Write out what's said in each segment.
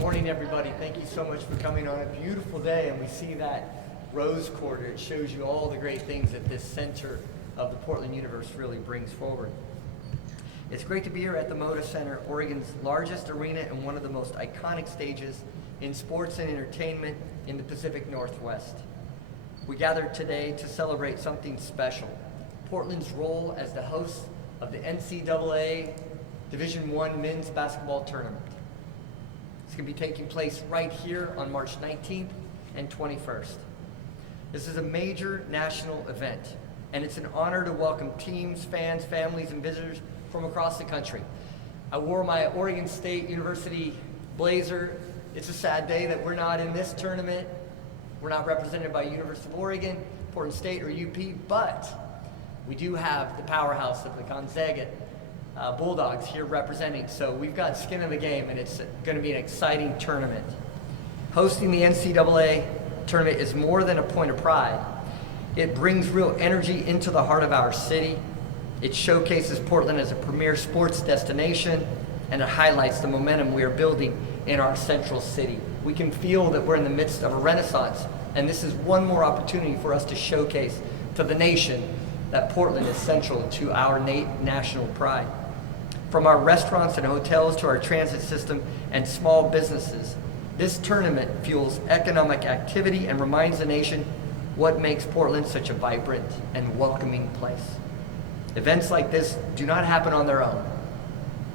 morning, everybody. Thank you so much for coming on a beautiful day. And we see that rose quarter. It shows you all the great things that this center of the Portland universe really brings forward. It's great to be here at the Moda Center, Oregon's largest arena and one of the most iconic stages in sports and entertainment in the Pacific Northwest. We gathered today to celebrate something special, Portland's role as the host of the NCAA Division I Men's Basketball Tournament. It's going to be taking place right here on March 19th and 21st. This is a major national event, and it's an honor to welcome teams, fans, families, and visitors from across the country. I wore my Oregon State University blazer. It's a sad day that we're not in this tournament. We're not represented by University of Oregon, Portland State, or UP, but we do have the powerhouse of the Gonzaga Bulldogs here representing. So we've got skin in the game, and it's going to be an exciting tournament. Hosting the NCAA tournament is more than a point of pride. It brings real energy into the heart of our city. It showcases Portland as a premier sports destination, and it highlights the momentum we are building in our central city. We can feel that we're in the midst of a renaissance, and this is one more opportunity for us to showcase to the nation that Portland is central to our national pride. From our restaurants and hotels to our transit system and small businesses, this tournament fuels economic activity and reminds the nation what makes Portland such a vibrant and welcoming place. Events like this do not happen on their own.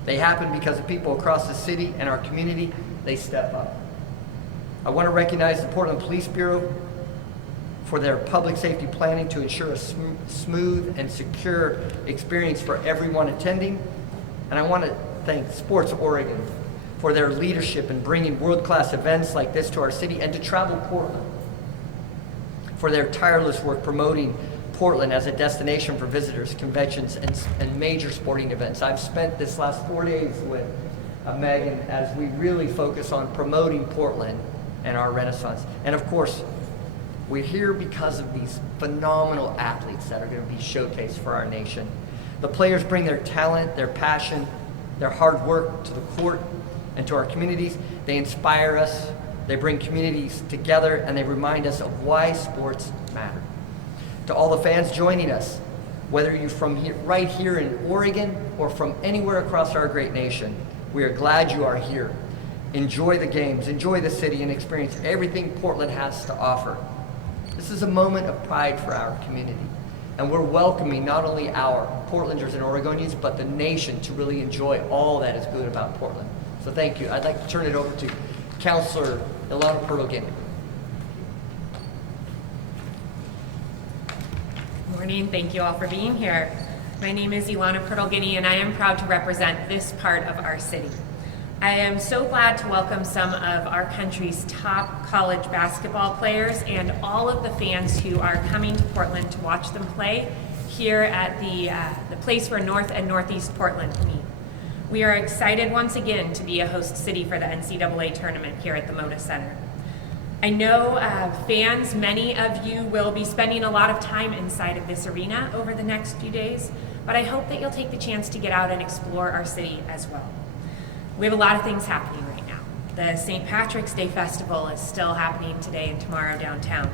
They happen because the people across the city and our community, they step up. I want to recognize the Portland Police Bureau for their public safety planning to ensure a smooth and secure experience for everyone attending. And I want to thank Sports Oregon for their leadership in bringing world-class events like this to our city, and to Travel Portland for their tireless work promoting Portland as a destination for visitors, conventions, and major sporting events. I've spent this last 4 days with Megan as we really focus on promoting Portland and our renaissance. And of course, we're here because of these phenomenal athletes that are going to be showcased for our nation. The players bring their talent, their passion, their hard work to the court and to our communities. They inspire us, they bring communities together, and they remind us of why sports matter. To all the fans joining us, whether you're from here, right here in Oregon or from anywhere across our great nation, we are glad you are here. Enjoy the games, enjoy the city, and experience everything Portland has to offer. This is a moment of pride for our community, and we're welcoming not only our Portlanders and Oregonians, but the nation to really enjoy all that is good about Portland. So thank you. I'd like to turn it over to Councilor Ilana Perlogini. Morning. Thank you all for being here. My name is Ilana Perlogini, and I am proud to represent this part of our city. I am so glad to welcome some of our country's top college basketball players and all of the fans who are coming to Portland to watch them play here at the place where North and Northeast Portland meet. We are excited once again to be a host city for the NCAA tournament here at the Moda Center. I know fans, many of you will be spending a lot of time inside of this arena over the next few days, but I hope that you'll take the chance to get out and explore our city as well. We have a lot of things happening right now. The St. Patrick's Day Festival is still happening today and tomorrow downtown.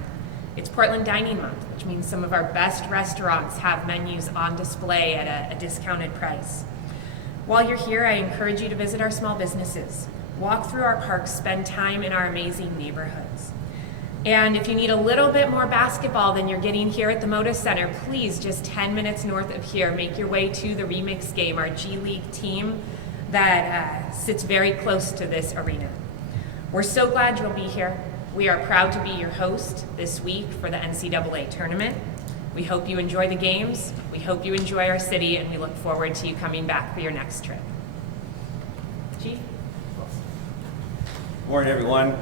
It's Portland Dining Month, which means some of our best restaurants have menus on display at a discounted price. While you're here, I encourage you to visit our small businesses, walk through our parks, spend time in our amazing neighborhoods. And if you need a little bit more basketball than you're getting here at the Moda Center, please, just 10 minutes north of here, make your way to the Remix game, our G League team that sits very close to this arena. We're so glad you'll be here. We are proud to be your host this week for the NCAA tournament. We hope you enjoy the games, we hope you enjoy our city, and we look forward to you coming back for your next trip. Chief? Morning, everyone.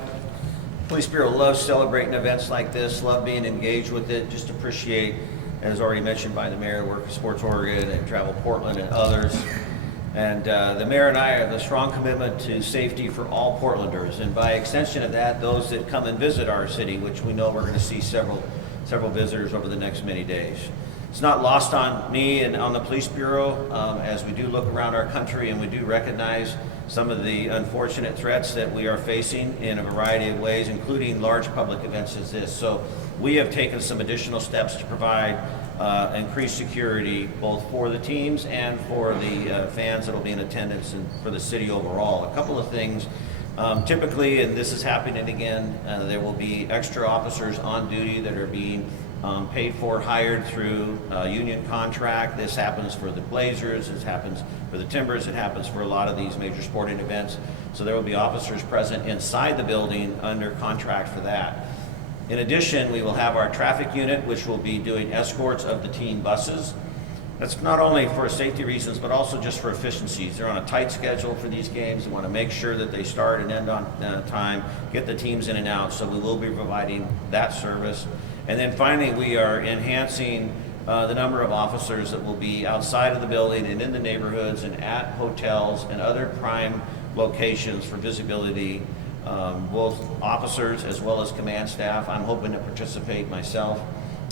Police Bureau loves celebrating events like this, love being engaged with it, just appreciate, as already mentioned by the mayor, work of Sports Oregon and Travel Portland and others. And the mayor and I have a strong commitment to safety for all Portlanders, and by extension of that, those that come and visit our city, which we know we're going to see several visitors over the next many days. It's not lost on me and on the Police Bureau as we do look around our country and we do recognize some of the unfortunate threats that we are facing in a variety of ways, including large public events as this. So we have taken some additional steps to provide increased security both for the teams and for the fans that will be in attendance and for the city overall. A couple of things. Typically, and this is happening again, there will be extra officers on duty that are being paid for, hired through a union contract. This happens for the Blazers, it happens for the Timbers, it happens for a lot of these major sporting events. So there will be officers present inside the building under contract for that. In addition, we will have our traffic unit, which will be doing escorts of the team buses. That's not only for safety reasons, but also just for efficiencies. They're on a tight schedule for these games. They want to make sure that they start and end on time, get the teams in and out, so we will be providing that service. And then finally, we are enhancing the number of officers that will be outside of the building and in the neighborhoods and at hotels and other prime locations for visibility, both officers as well as command staff. I'm hoping to participate myself.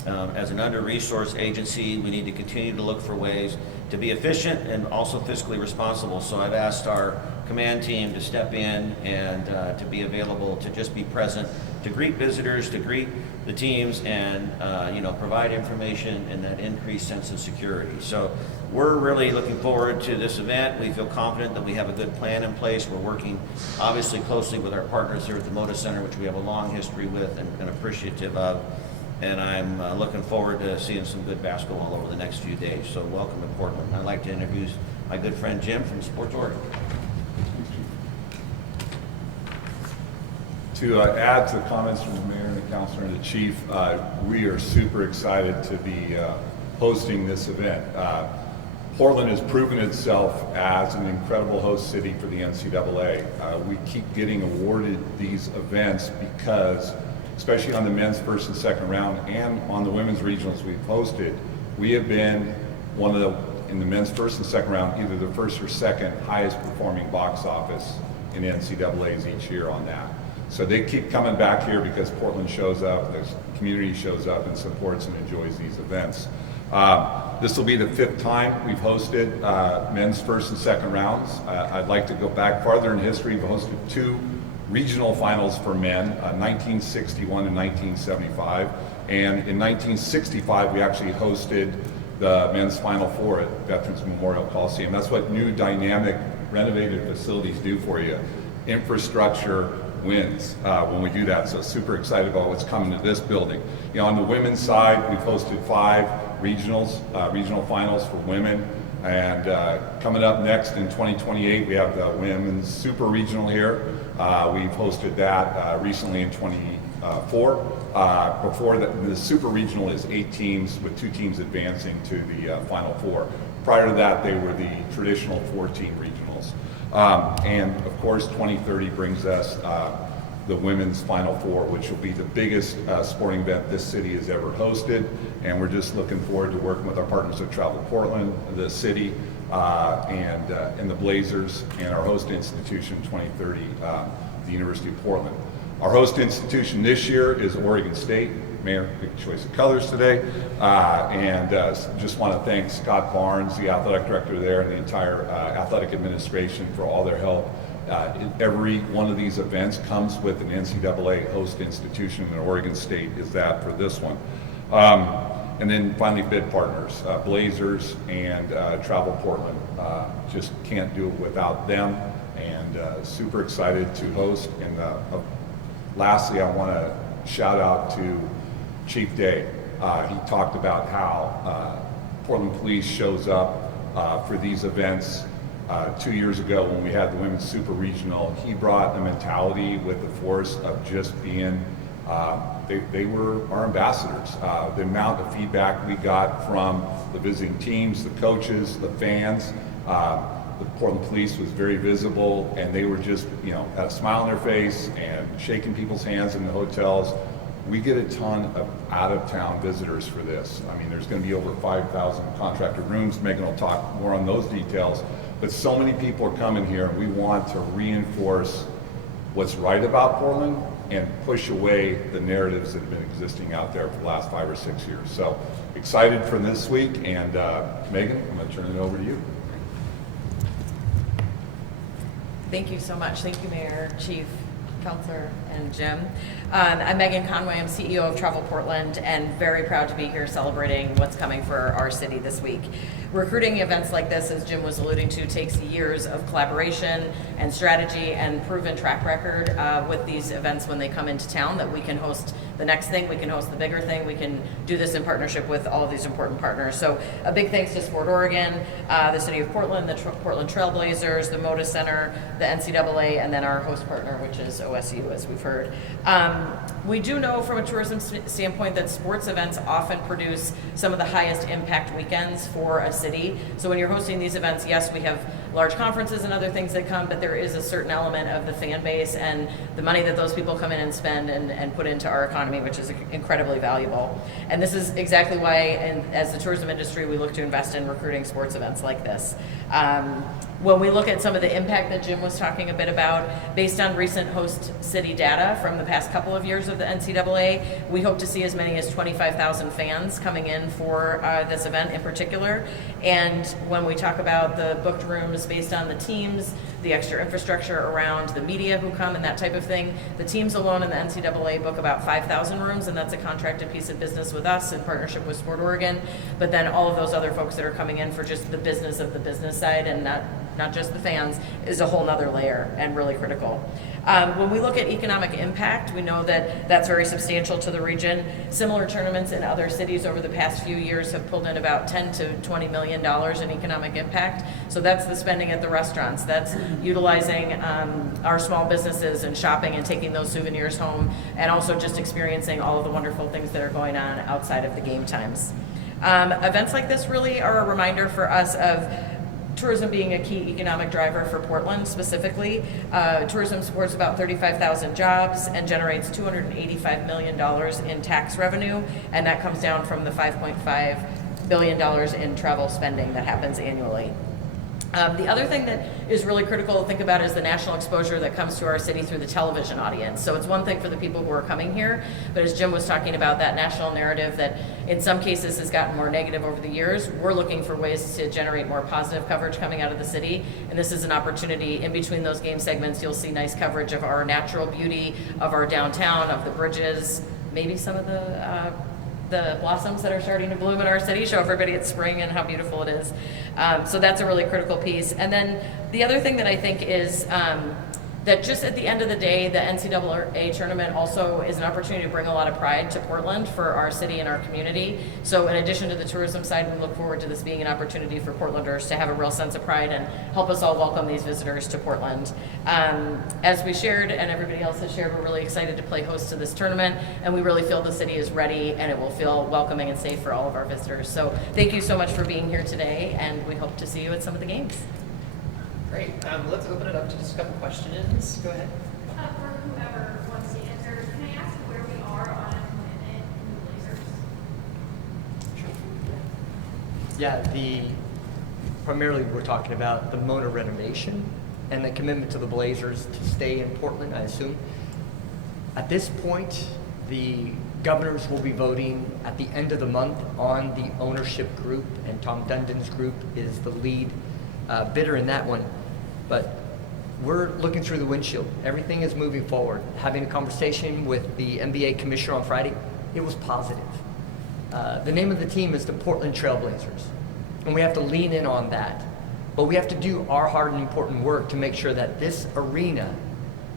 As an under-resourced agency, we need to continue to look for ways to be efficient and also fiscally responsible. So I've asked our command team to step in and to be available, to just be present, to greet visitors, to greet the teams, and provide information and that increased sense of security. So we're really looking forward to this event. We feel confident that we have a good plan in place. We're working obviously closely with our partners here at the Moda Center, which we have a long history with and appreciative of. And I'm looking forward to seeing some good basketball over the next few days. So welcome to Portland. I'd like to introduce my good friend Jim from Sports Oregon. To add to the comments from the mayor and the councilor and the chief, we are super excited to be hosting this event. Portland has proven itself as an incredible host city for the NCAA. We keep getting awarded these events because, especially on the men's first and second round and on the women's regionals we've hosted, we have been one of the, in the men's first and second round, either the first or second highest performing box office in NCAAs each year on that. So they keep coming back here because Portland shows up, the community shows up and supports and enjoys these events. This will be the 5th time we've hosted men's first and second rounds. I'd like to go back farther in history. We've hosted 2 regional finals for men, 1961 and 1975. And in 1965, we actually hosted the men's Final Four at Veterans Memorial Coliseum. That's what new dynamic renovated facilities do for you. Infrastructure wins when we do that. So super excited about what's coming to this building. You know, on the women's side, we've hosted 5 regionals, regional finals for women. And coming up next in 2028, we have the women's super regional here. We've hosted that recently in 24. Before the super regional is 8 teams with 2 teams advancing to the Final Four. Prior to that, they were the traditional 4-team regionals. And of course, 2030 brings us the women's Final Four, which will be the biggest sporting event this city has ever hosted. And we're just looking forward to working with our partners at Travel Portland, the city, and the Blazers, and our host institution 2030, the University of Portland. Our host institution this year is Oregon State. Mayor, big choice of colors today. Just want to thank Scott Barnes, the athletic director there, and the entire athletic administration for all their help. Every one of these events comes with an NCAA host institution, and Oregon State is that for this one. And then finally, bid partners, Blazers and Travel Portland. Just can't do it without them, and super excited to host. And lastly, I want to shout out to Chief Day. He talked about how Portland Police shows up for these events. 2 years ago when we had the Women's Super Regional, he brought a mentality with the force of just being, they were our ambassadors. The amount of feedback we got from the visiting teams, the coaches, the fans, the Portland Police was very visible, and they were just, had a smile on their face and shaking people's hands in the hotels. We get a ton of out-of-town visitors for this. I mean, there's going to be over 5,000 contracted rooms. Megan will talk more on those details. But so many people are coming here, and we want to reinforce what's right about Portland and push away the narratives that have been existing out there for the last 5 or 6 years. So excited for this week, and Megan, I'm going to turn it over to you. Thank you so much. Thank you, Mayor, Chief, Counselor, and Jim. I'm Megan Conway. I'm CEO of Travel Portland and very proud to be here celebrating what's coming for our city this week. Recruiting events like this, as Jim was alluding to, takes years of collaboration and strategy and proven track record with these events when they come into town, that we can host the next thing, we can host the bigger thing, we can do this in partnership with all of these important partners. So a big thanks to Sport Oregon, the City of Portland, the Portland Trailblazers, the Moda Center, the NCAA, and then our host partner, which is OSU, as we've heard. We do know from a tourism standpoint that sports events often produce some of the highest impact weekends for a city. So when you're hosting these events, yes, we have large conferences and other things that come, but there is a certain element of the fan base and the money that those people come in and spend and put into our economy, which is incredibly valuable. And this is exactly why, and as the tourism industry, we look to invest in recruiting sports events like this. When we look at some of the impact that Jim was talking a bit about, based on recent host city data from the past couple of years of the NCAA, we hope to see as many as 25,000 fans coming in for this event in particular. And when we talk about the booked rooms based on the teams, the extra infrastructure around the media who come and that type of thing, the teams alone in the NCAA book about 5,000 rooms, and that's a contracted piece of business with us in partnership with Sport Oregon. But then all of those other folks that are coming in for just the business of the business side and not just the fans is a whole nother layer and really critical. When we look at economic impact, we know that that's very substantial to the region. Similar tournaments in other cities over the past few years have pulled in about $10 to $20 million in economic impact. So that's the spending at the restaurants. That's utilizing our small businesses and shopping and taking those souvenirs home, and also just experiencing all of the wonderful things that are going on outside of the game times. Events like this really are a reminder for us of tourism being a key economic driver for Portland specifically. Tourism supports about 35,000 jobs and generates $285 million in tax revenue, and that comes down from the $5.5 billion in travel spending that happens annually. The other thing that is really critical to think about is the national exposure that comes to our city through the television audience. So it's one thing for the people who are coming here, but as Jim was talking about, that national narrative that in some cases has gotten more negative over the years, we're looking for ways to generate more positive coverage coming out of the city. And this is an opportunity. In between those game segments, you'll see nice coverage of our natural beauty, of our downtown, of the bridges, maybe some of the blossoms that are starting to bloom in our city, show everybody it's spring and how beautiful it is. So that's a really critical piece. And then the other thing that I think is that just at the end of the day, the NCAA tournament also is an opportunity to bring a lot of pride to Portland for our city and our community. So in addition to the tourism side, we look forward to this being an opportunity for Portlanders to have a real sense of pride and help us all welcome these visitors to Portland. As we shared and everybody else has shared, we're really excited to play host to this tournament, and we really feel the city is ready and it will feel welcoming and safe for all of our visitors. So thank you so much for being here today, and we hope to see you at some of the games. Great. Let's open it up to just a couple questions. Go ahead. For whoever wants to answer, can I ask where we are on employment in the Blazers? Yeah, primarily we're talking about the Moda renovation and the commitment to the Blazers to stay in Portland, I assume. At this point, the governors will be voting at the end of the month on the ownership group, and Tom Dundon's group is the lead bidder in that one. But we're looking through the windshield. Everything is moving forward. Having a conversation with the NBA commissioner on Friday, it was positive. The name of the team is the Portland Trailblazers, and we have to lean in on that. But we have to do our hard and important work to make sure that this arena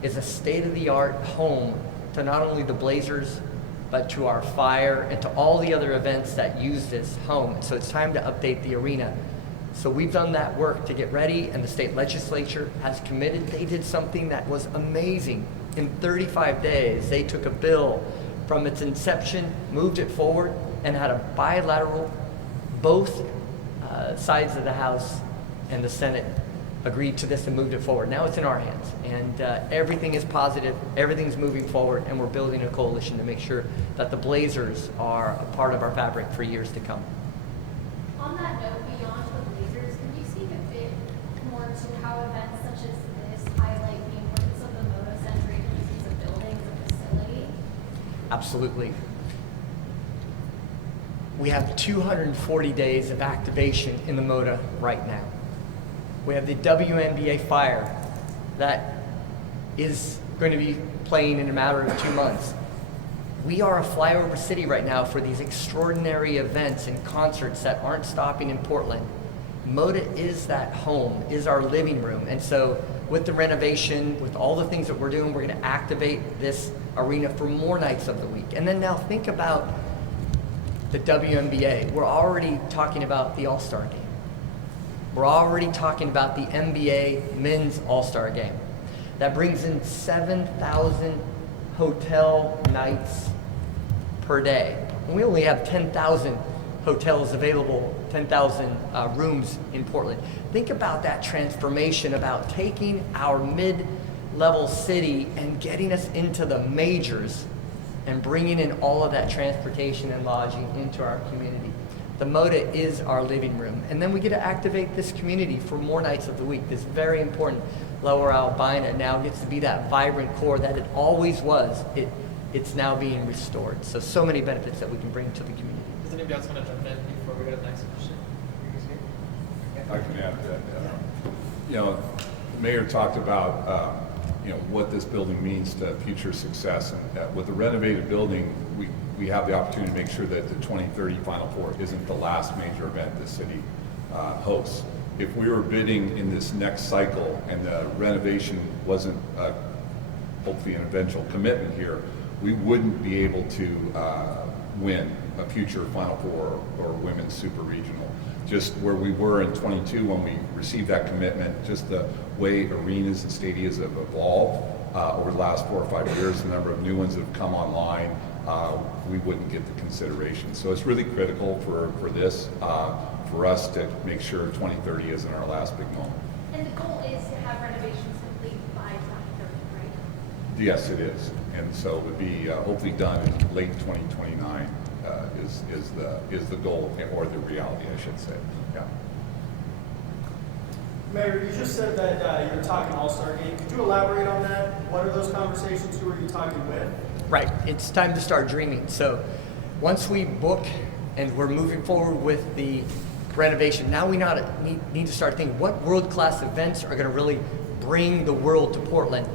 is a state-of-the-art home to not only the Blazers, but to our fire and to all the other events that use this home. So it's time to update the arena. So we've done that work to get ready, and the state legislature has committed. They did something that was amazing. In 35 days, they took a bill from its inception, moved it forward, and had a bilateral, both sides of the House and the Senate agreed to this and moved it forward. Now it's in our hands, and everything is positive, everything's moving forward, and we're building a coalition to make sure that the Blazers are a part of our fabric for years to come. On that note, beyond the Blazers, can you speak a bit more to how events such as this highlight the importance of the Moda Center as a building, as a facility? Absolutely. We have 240 days of activation in the Moda right now. We have the WNBA Fire that is going to be playing in a matter of 2 months. We are a flyover city right now for these extraordinary events and concerts that aren't stopping in Portland. Moda is that home, is our living room. And so with the renovation, with all the things that we're doing, we're going to activate this arena for more nights of the week. And then now think about the WNBA. We're already talking about the All-Star game. We're already talking about the NBA Men's All-Star game. That brings in 7,000 hotel nights per day. And we only have 10,000 hotels available, 10,000 rooms in Portland. Think about that transformation, about taking our mid-level city and getting us into the majors and bringing in all of that transportation and lodging into our community. The Moda is our living room. And then we get to activate this community for more nights of the week. This very important Lower Albina now gets to be that vibrant core that it always was. It's now being restored. So many benefits that we can bring to the community. Does anybody else want to jump in before we go to the next question? I can add that. The mayor talked about what this building means to future success, and with the renovated building, we have the opportunity to make sure that the 2030 Final Four isn't the last major event the city hosts. If we were bidding in this next cycle and the renovation wasn't hopefully an eventual commitment here, we wouldn't be able to win a future Final Four or Women's Super Regional. Just where we were in 22 when we received that commitment, just the way arenas and stadiums have evolved over the last 4 or 5 years, the number of new ones that have come online, we wouldn't get the consideration. So it's really critical for this, for us to make sure 2030 isn't our last big moment. And the goal is to have renovations complete by 2030, right? Yes, it is. And so it would be hopefully done in late 2029 is the goal, or the reality, I should say. Yeah. Mayor, you just said that you're talking All-Star Game. Could you elaborate on that? What are those conversations? Who are you talking with? Right, it's time to start dreaming. So once we book and we're moving forward with the renovation, now we need to start thinking what world-class events are going to really bring the world to Portland.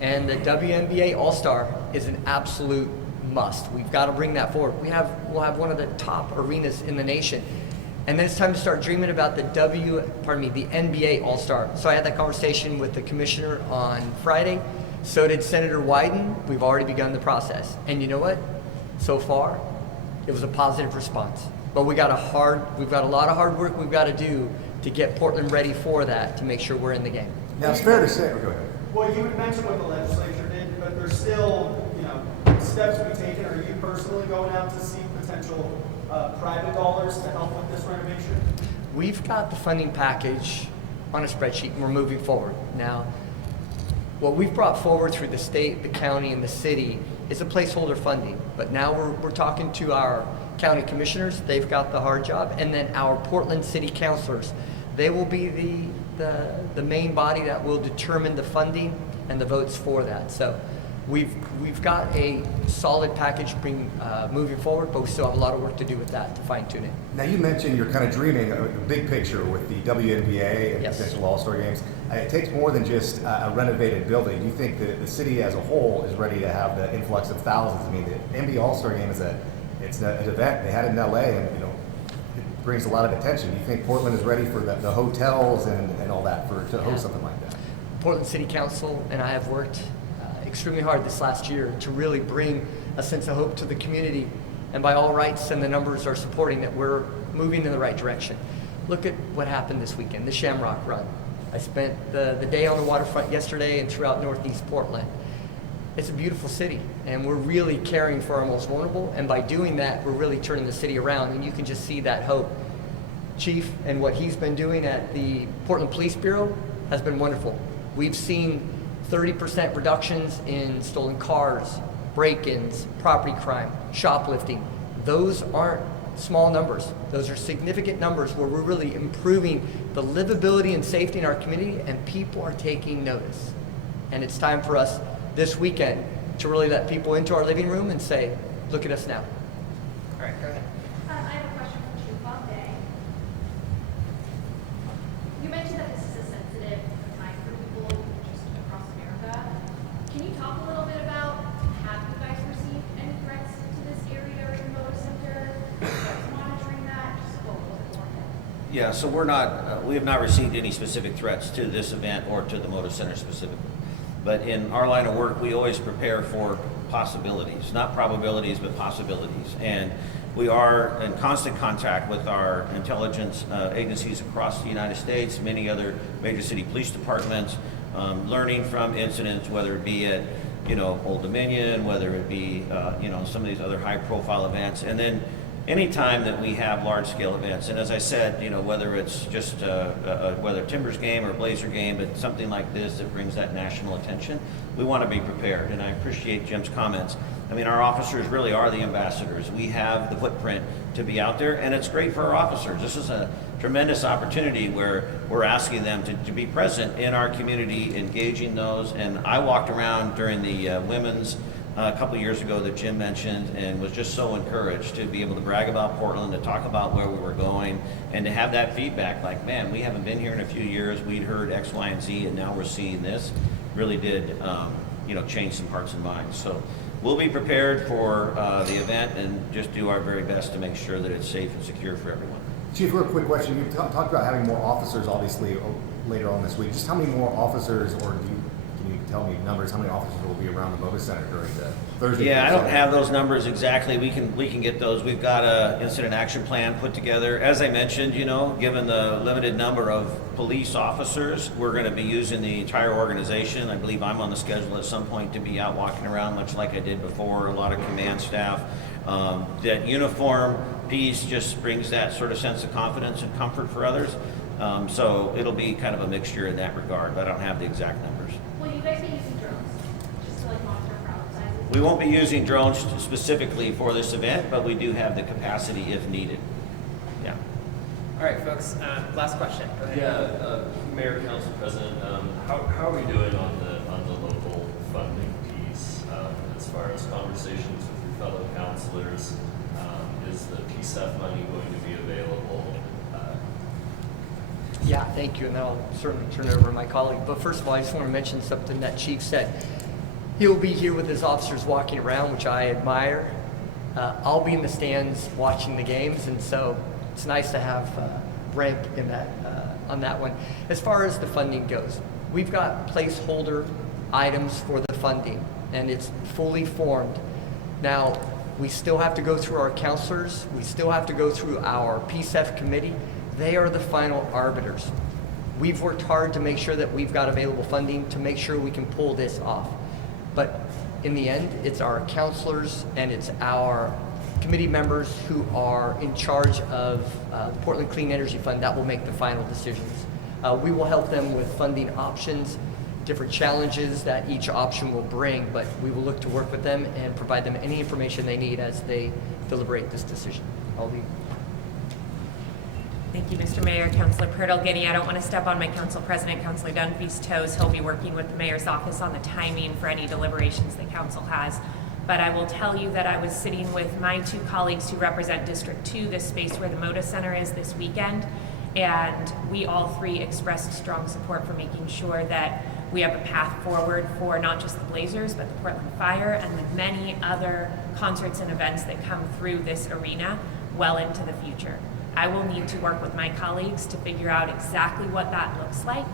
And the WNBA All-Star is an absolute must. We've got to bring that forward. We'll have one of the top arenas in the nation. And then it's time to start dreaming about the NBA All-Star. So I had that conversation with the commissioner on Friday. So did Senator Wyden. We've already begun the process. And you know what? So far, it was a positive response. But we've got a lot of hard work we've got to do to get Portland ready for that, to make sure we're in the game. Now, it's fair to say, go ahead. Well, you had mentioned what the legislature did, but there's still, steps to be taken. Are you personally going out to seek potential private dollars to help with this renovation? We've got the funding package on a spreadsheet, and we're moving forward. Now, what we've brought forward through the state, the county, and the city is a placeholder funding. But now we're talking to our county commissioners. They've got the hard job. And then our Portland city councilors. They will be the main body that will determine the funding and the votes for that. So we've got a solid package moving forward, but we still have a lot of work to do with that to fine tune it. Now, you mentioned you're kind of dreaming a big picture with the WNBA and Yes. potential All-Star games. It takes more than just a renovated building. Do you think that the city as a whole is ready to have the influx of thousands? I mean, the NBA All-Star game is an event. They had it in LA, and it brings a lot of attention. Do you think Portland is ready for the hotels and all that to host something like that? Portland City Council and I have worked extremely hard this last year to really bring a sense of hope to the community. And by all rights, and the numbers are supporting that, we're moving in the right direction. Look at what happened this weekend, the Shamrock Run. I spent the day on the waterfront yesterday and throughout Northeast Portland. It's a beautiful city, and we're really caring for our most vulnerable. And by doing that, we're really turning the city around, and you can just see that hope. Chief and what he's been doing at the Portland Police Bureau has been wonderful. We've seen 30% reductions in stolen cars, break-ins, property crime, shoplifting. Those aren't small numbers. Those are significant numbers where we're really improving the livability and safety in our community, and people are taking notice. And it's time for us this weekend to really let people into our living room and say, look at us now. All right, go ahead. I have a question for Chief Bombay. You mentioned that this is a sensitive time for people just across Yeah, so we're not, we have not received any specific threats to this event or to the Moda Center specifically. But in our line of work, we always prepare for possibilities, not probabilities, but possibilities. And we are in constant contact with our intelligence agencies across the United States, many other major city police departments, learning from incidents, whether it be at, Old Dominion, whether it be, some of these other high-profile events. And then anytime that we have large-scale events, and as I said, whether it's just whether Timbers game or Blazer game, but something like this that brings that national attention, we want to be prepared. And I appreciate Jim's comments. I mean, our officers really are the ambassadors. We have the footprint to be out there, and it's great for our officers. This is a tremendous opportunity where we're asking them to be present in our community, engaging those. And I walked around during the women's a couple of years ago that Jim mentioned, and was just so encouraged to be able to brag about Portland, to talk about where we were going, and to have that feedback like, man, we haven't been here in a few years, we'd heard X, Y, and Z, and now we're seeing this. Really did change some hearts and minds. So we'll be prepared for the event and just do our very best to make sure that it's safe and secure for everyone. Chief, real quick question. You talked about having more officers, obviously, later on this week. Just how many more officers, or can you tell me numbers, how many officers will be around the Moda Center during the Thursday? Yeah, I don't have those numbers exactly. We can get those. We've got a incident action plan put together. As I mentioned, given the limited number of police officers, we're going to be using the entire organization. I believe I'm on the schedule at some point to be out walking around, much like I did before. A lot of command staff. That uniform piece just brings that sort of sense of confidence and comfort for others. So it'll be kind of a mixture in that regard, but I don't have the exact numbers. Will you guys be using drones, just to like monitor crowd sizes? We won't be using drones specifically for this event, but we do have the capacity if needed. Yeah. All right, folks, last question. Go ahead. Yeah, Mayor, Council President, how are we doing on the local funding piece as far as conversations with your fellow councilors? Is the PSEF money going to be available? Yeah, thank you, and then I'll certainly turn it over to my colleague. But first of all, I just want to mention something that Chief said. He'll be here with his officers walking around, which I admire. I'll be in the stands watching the games, and so it's nice to have rank in that on that one. As far as the funding goes, we've got placeholder items for the funding, and it's fully formed. Now, we still have to go through our counselors. We still have to go through our PSEF committee. They are the final arbiters. We've worked hard to make sure that we've got available funding to make sure we can pull this off. But in the end, it's our counselors and it's our committee members who are in charge of the Portland Clean Energy Fund that will make the final decisions. We will help them with funding options, different challenges that each option will bring, but we will look to work with them and provide them any information they need as they deliberate this decision. I'll leave. Thank you, Mr. Mayor. Councilor Purtle-Guinea. I don't want to step on my council president, Councilor Dunphy's toes. He'll be working with the mayor's office on the timing for any deliberations that council has. But I will tell you that I was sitting with my two colleagues who represent District 2, this space where the Moda Center is this weekend, and we all three expressed strong support for making sure that we have a path forward for not just the Blazers, but the Portland Fire and the many other concerts and events that come through this arena well into the future. I will need to work with my colleagues to figure out exactly what that looks like,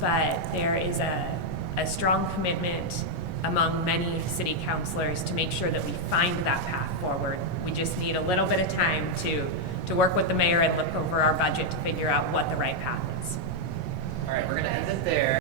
but there is a strong commitment among many city councilors to make sure that we find that path forward. We just need a little bit of time to work with the mayor and look over our budget to figure out what the right path is. All right, we're going to end it there.